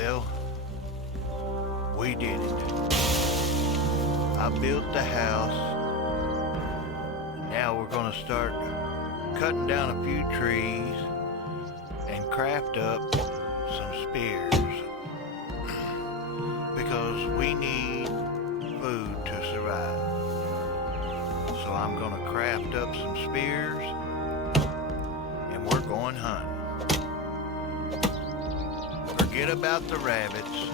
Well, we did it. I built the house. Now we're gonna start cutting down a few trees and craft up some spears because we need food to survive. So I'm gonna craft up some spears and we're going hunting. Forget about the rabbits.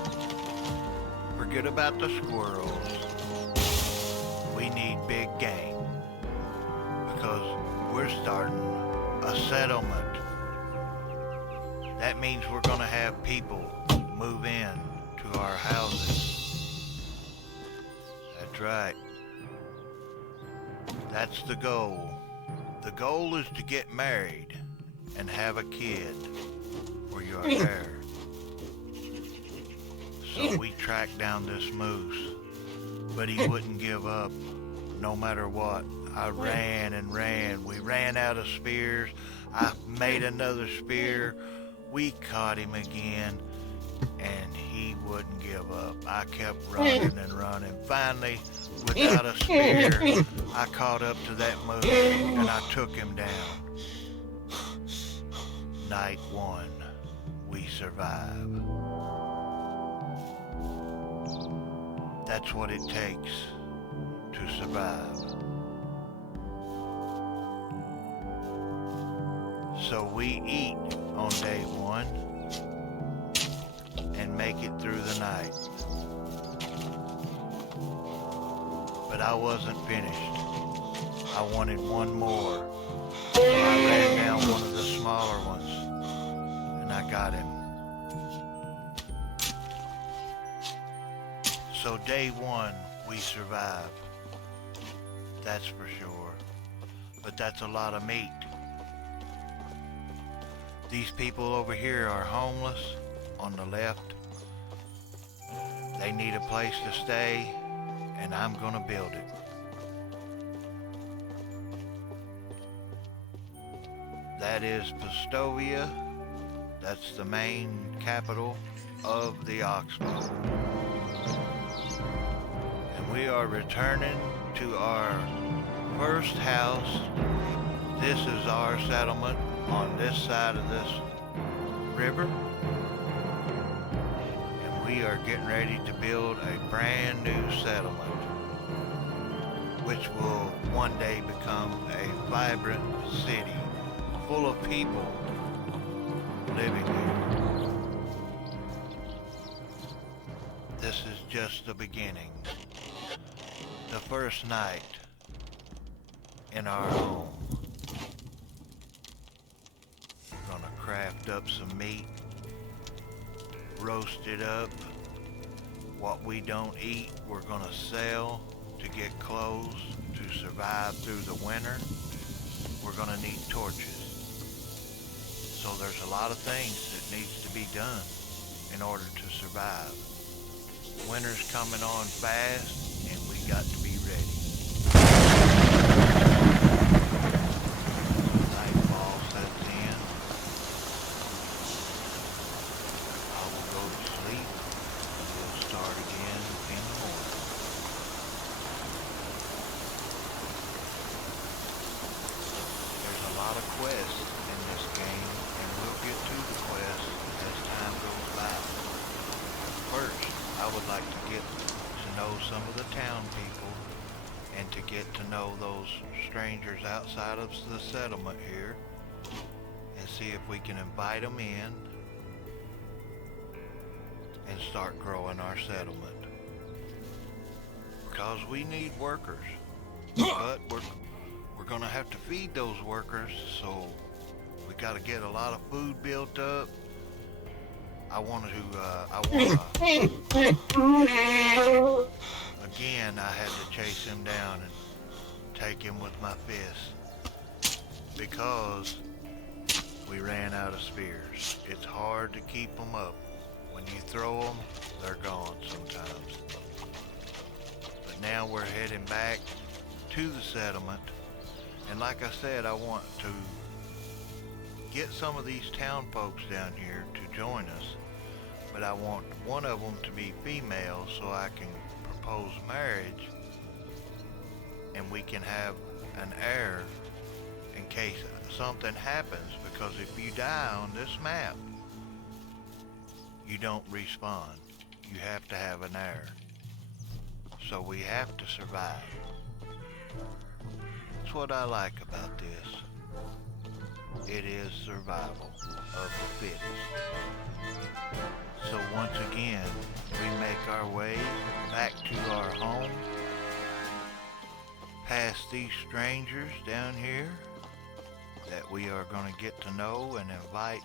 Forget about the squirrels. We need big game because we're starting a settlement. That means we're going to have people move in to our houses. That's right. That's the goal. The goal is to get married and have a kid for your heir. So we tracked down this moose, but he wouldn't give up no matter what. I ran and ran. We ran out of spears. I made another spear. We caught him again, and he wouldn't give up. I kept running and running. Finally, without a spear, I caught up to that moose, and I took him down. Night one, we survive. That's what it takes to survive. So we eat on day one and make it through the night. But I wasn't finished. I wanted one more. So I ran down one of the smaller ones and I got him. So day one, we survive. That's for sure. But that's a lot of meat. These people over here are homeless on the left. They need a place to stay, and I'm gonna build it. That is Pastovia. That's the main capital of the Oxbow. And we are returning to our first house. This is our settlement on this side of this river. And we are getting ready to build a brand new settlement, which will one day become a vibrant city full of people living here. This is just the beginning. The first night in our home. We're gonna craft up some meat, roast it up. What we don't eat, we're gonna sell to get clothes to survive through the winter. We're gonna need torches. So there's a lot of things that needs to be done in order to survive. Winter's coming on fast and we got to be ready. Nightfall sets in. I will go to sleep and we'll start again in the morning. There's a lot of quests in this game and we'll get to the quests as time goes by. First, I would like to get to know some of the town people and to get to know those strangers outside of the settlement here and see if we can invite them in and start growing our settlement. Because we need workers, but we're gonna have to feed those workers, so we gotta get a lot of food built up. Again, I had to chase him down and take him with my fist because we ran out of spears. It's hard to keep them up. When you throw them, they're gone sometimes. But now we're heading back to the settlement. And like I said, I want to get some of these town folks down here to join us. but I want one of them to be female so I can propose marriage and we can have an heir in case something happens, because if you die on this map, you don't respawn. You have to have an heir. So we have to survive. That's what I like about this. It is survival of the fittest. So once again, we make our way back to our home, past these strangers down here that we are going to get to know and invite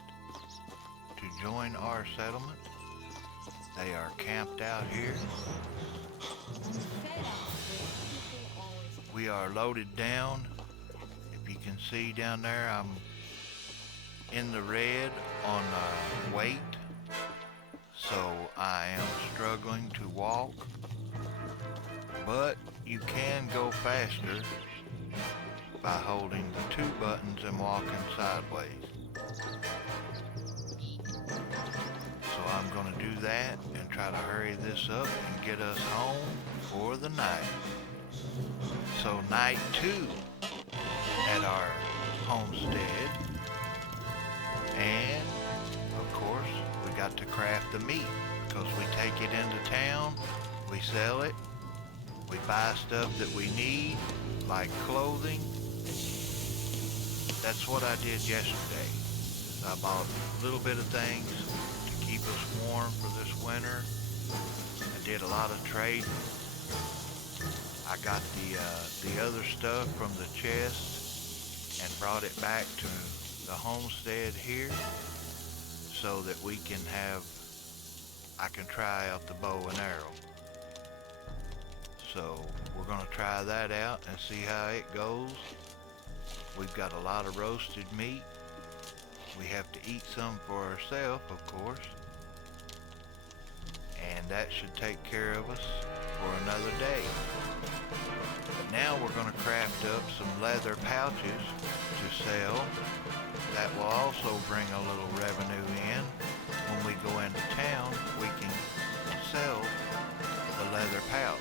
to join our settlement. They are camped out here. We are loaded down. If you can see down there, I'm in the red on weight, so I am struggling to walk, but you can go faster by holding the 2 buttons and walking sideways. So I'm going to do that and try to hurry this up and get us home for the night. So night 2 at our homestead, and of course we got to craft the meat, because we take it into town, we sell it, we buy stuff that we need like clothing. That's what I did yesterday. I bought a little bit of things to keep us warm for this winter. I did a lot of trading. I got the other stuff from the chest and brought it back to the homestead here so that we can I can try out the bow and arrow. So we're going to try that out and see how it goes. We've got a lot of roasted meat. We have to eat some for ourselves, of course. And that should take care of us for another day. Now we're going to craft up some leather pouches to sell. That will also bring a little revenue in. When we go into town, we can sell the leather pouch.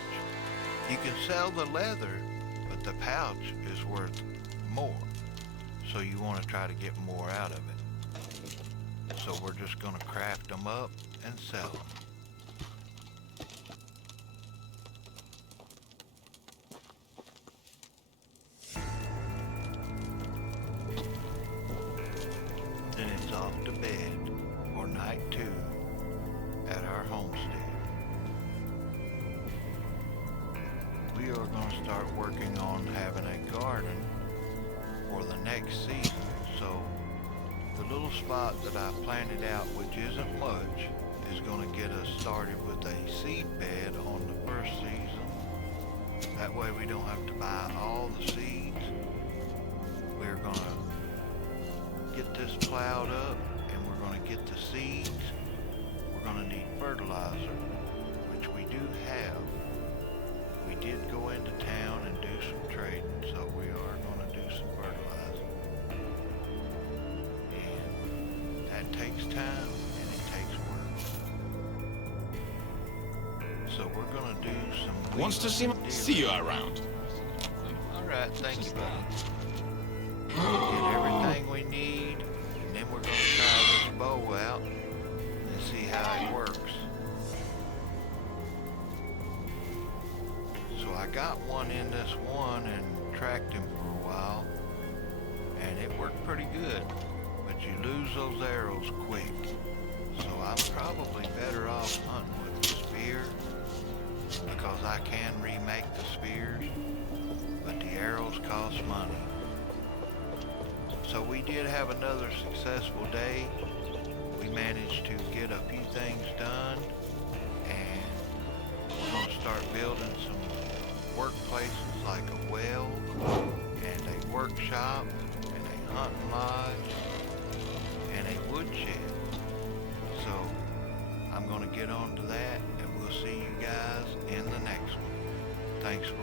You can sell the leather, but the pouch is worth more. So you want to try to get more out of it. So we're just going to craft them up and sell them. Then it's off to bed for night 2 at our homestead. We are going to start working on having a garden for the next season. So the little spot that I planted out, which isn't much, is going to get us started with a seed bed on the first season. That way we don't have to buy all the seeds. We're going to get this plowed up and we're going to get the seeds. We're going to need fertilizer, which we do have. We did go into town and do some trading, so we are going to do some fertilizer. And that takes time and it takes work. So we're going to do some... Wants to see you around. Alright, thank you, buddy. Get everything we need, and then we're going to try this bow out and see how it works. So I got one in this one and tracked him for a while, and it worked pretty good, but you lose those arrows quick. So I'm probably better off hunting with the spear, because I can remake the spears, but the arrows cost money. So we did have another successful day. We managed to get a few things done, and we're going to start building some workplaces like a well and a workshop and a hunting lodge and a woodshed. So I'm going to get on to that, and we'll see you guys in the next one. Thanks for